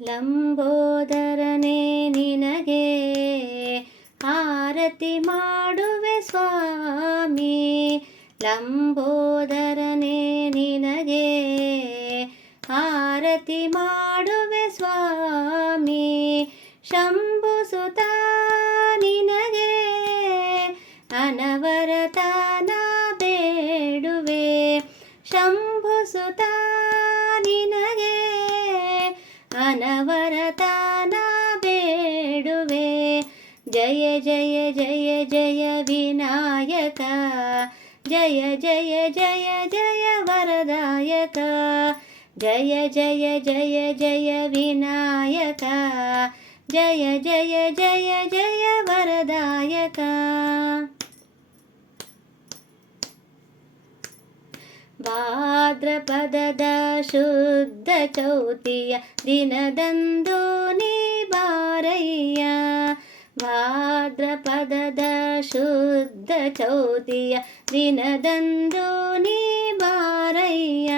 ಲಂಬೋದರನೇ ನಿನಗೆ ಆರತಿ ಮಾಡುವೆ ಸ್ವಾಮಿ. ಲಂಬೋದರನೇ ನಿನಗೆ ಆರತಿ ಮಾಡುವೆ ಸ್ವಾಮಿ. ಶಂಭುಸುತ ನಿನಗೆ ಜಯ ಜಯ ಜಯ ಜಯ ವಿನಾಯಕ ಜಯ ಜಯ ಜಯ ಜಯ ವರದಾಯಕ ಜಯ ಜಯ ಜಯ ಜಯ ವಿನಾಯಕ ಜಯ ಜಯ ಜಯ ಜಯ ವರದಾಯಕ ಭಾದ್ರಪದದ ಶುದ್ಧ ಚೌತಿಯ ದಿನದಂದು ನೀ ಬಾರಯ್ಯ ಭಾದ್ರಪದದ ಶುದ್ಧ ಚೌತಿಯ ದಿನದಂದು ನೀ ಬಾರಯ್ಯ.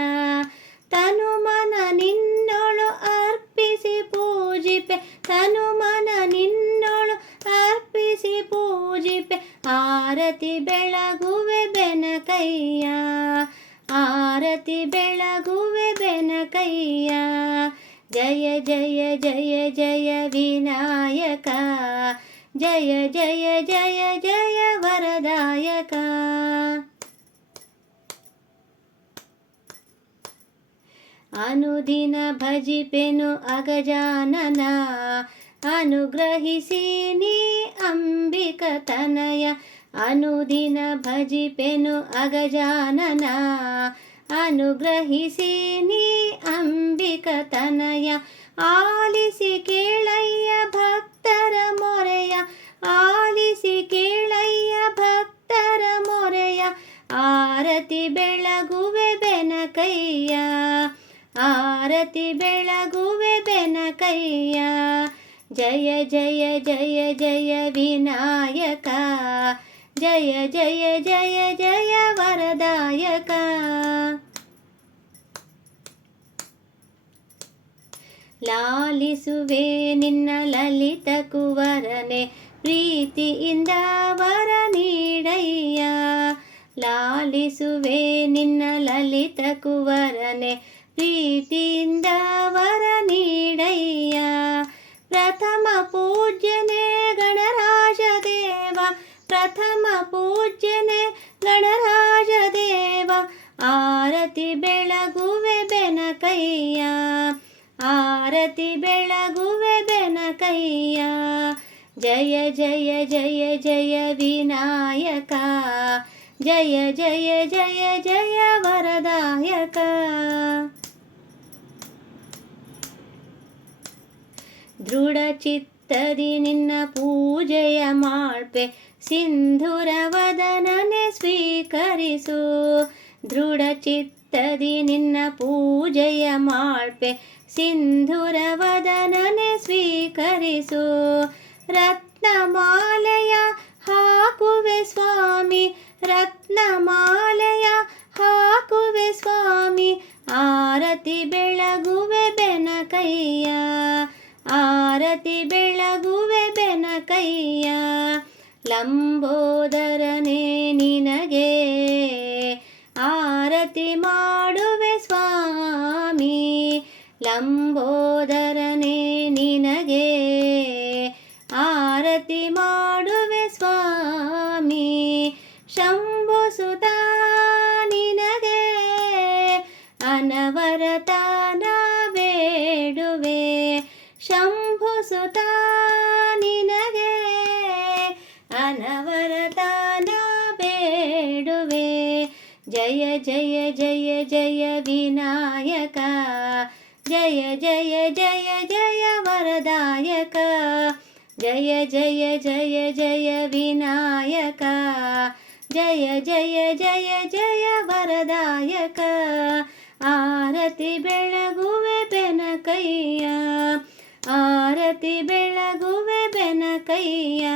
ತನು ಮನ ನಿನ್ನೊಳು ಅರ್ಪಿಸಿ ಪೂಜಿಪೆ, ತನು ಮನ ನಿನ್ನೊಳು ಅರ್ಪಿಸಿ ಪೂಜಿಪೆ, ಆರತಿ ಬೆಳಗುವೆ ಬೆನಕಯ್ಯ. ಆರತಿ ಬೆಳಗುವೆ ಬೆನಕಯ್ಯ. ಜಯ ಜಯ ಜಯ ಜಯ ವಿನಾಯಕ. ಜಯ ಜಯ ಜಯ ಜಯ ವರದಾಯಕ ಅನುದಿನ ಭಜಿಪೆನು ಅಗಜಾನನ ಅನುಗ್ರಹಿಸಿ ನೀ ಅಂಬಿಕ ತನಯ ಅನುದಿನ ಭಜಿಪೆನು ಅಗಜಾನನ ಅನುಗ್ರಹಿಸಿ ನೀ ಅಂಬಿಕ ತನಯ ಆಲಿಸಿ ಕೇಳಯ್ಯ ಭಕ್ತರ ಮೊರೆಯ ಆಲಿಸಿ ಕೇಳಯ್ಯ ಭಕ್ತರ ಮೊರೆಯ ಆರತಿ ಬೆಳಗುವೆ ಬೆನಕಯ್ಯ, ಆರತಿ ಬೆಳಗುವೆ ಬೆನಕಯ್ಯ. ಜಯ ಜಯ ಜಯ ಜಯ ವಿನಾಯಕ, ಜಯ ಜಯ ಜಯ ಜಯ ವರದಾಯಕ. ಲಾಲಿಸುವೆ ನಿನ್ನ ಲಲಿತ ಕುವರನೆ, ಪ್ರೀತಿಯಿಂದ ವರ ನೀಡಯ್ಯ. ಲಾಲಿಸುವೆ ನಿನ್ನ ಲಲಿತ ಕುವರನೆ, ಪ್ರೀತಿಯಿಂದ ವರ ನೀಡಯ್ಯ. ಪ್ರಥಮ ಪೂಜ್ಯನೆ ಗಣರಾಜ ದೇವ ಪ್ರಥಮ ಪೂಜ್ಯನೆ ಗಣರಾಜ ದೇವ ಆರತಿ ಬೆಳಗುವೆ ಬೆನಕಯ್ಯ. ಆರತಿ ಬೆಳಗುವೆ ಬೆನಕಯ್ಯ ಜಯ ಜಯ ಜಯ ಜಯ ವಿನಾಯಕ. ಜಯ ಜಯ ಜಯ ಜಯ ವರದಾಯಕ. ದೃಢ ಚಿತ್ತದಿ ನಿನ್ನ ಪೂಜೆಯ ಮಾಡ್ಪೆ ಸಿಂಧುರ ವದನನೆ ಸ್ವೀಕರಿಸು. ದೃಢ ಚಿತ್ತದಿ ನಿನ್ನ ಪೂಜೆಯ ಮಾಡ್ಪೆ ಸಿಂಧುರ ವದನನೆ ಸ್ವೀಕರಿಸು. ರತ್ನಮಾಲೆಯ ಹಾಕುವೆ ಸ್ವಾಮಿ, ರತ್ನಮಾಲೆಯ ಹಾಕುವೆ ಸ್ವಾಮಿ, ಆರತಿ ಬೆಳಗುವೆ ಬೆನಕಯ್ಯ, ಆರತಿ ಬೆಳಗುವೆ ಬೆನಕಯ್ಯ, ಲಂಬೋದರನೇ ನಿನಗೆ. ಆರತಿ ಸ್ವಾಮಿ ಲಂಬೋದರನೇ ನಿನಗೆ ಆರತಿ ಮಾಡುವೆ ಸ್ವಾಮಿ. ಶಂಭುಸುತ ನಿನಗೆ ಅನವರತನ ಬೇಡುವೆ ಶಂಭುಸುತ ನಿನಗೆ ಅನವರತನ ಬೇಡುವೆ ಜಯ ಜಯ ಜಯ ಜಯ जय जय जय जय वरदायक। जय जय जय जय विनायक। जय जय जय जय वरदायक। आरति ಬೆಳಗುವೆ ಬೆನಕಯ್ಯ ಆರತಿ ಬೆಳಗುವೆ ಬೆನಕಯ್ಯ